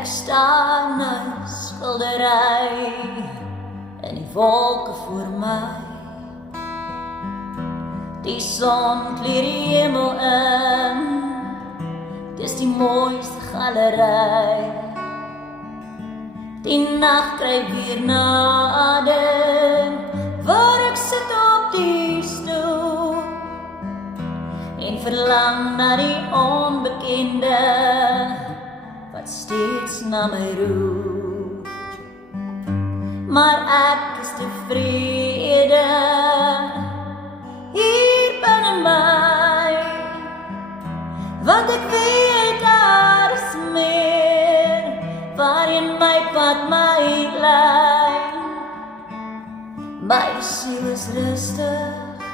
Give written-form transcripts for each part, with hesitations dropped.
Ek staan nou skildery in die wolke voor my. Die son kleur die hemel in, dis die mooiste galery. Die nacht kry weer nader, waar ek sit op die stoel en verlang na die onbekende wat steeds na my roep. Maar ek is tevrede hier binne my, want ek weet daar is meer waarin my pad my lei. My siel is rustig,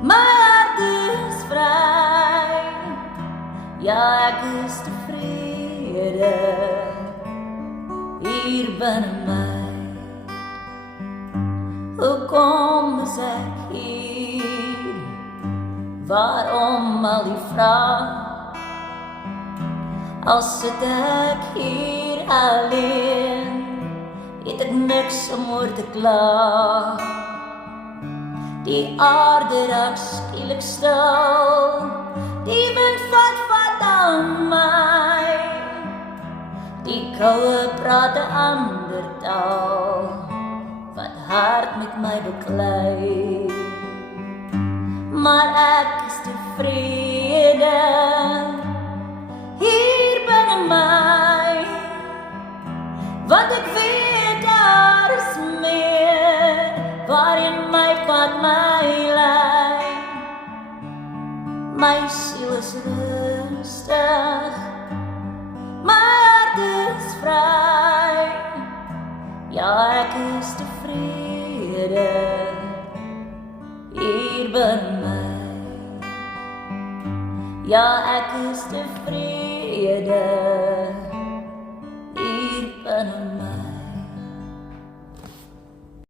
my hart is vry. Ja, ek is tevrede hier binne my. Hoekom is ek hier? Waarom al die vraag? Al sit ek hier alleen, het ek niks om oor te kla. Die aarde raak skielik stil, die wind vat aan my. Die koue praat 'n ander taal, wat hard met my beklei. Maar ek is tevrede hier binne my, want ek weet daar is meer waarin my pad my lei. My siel is rustig, my hart is vry. Ja, ek is tevrede hier binne my. Ja, ek is tevrede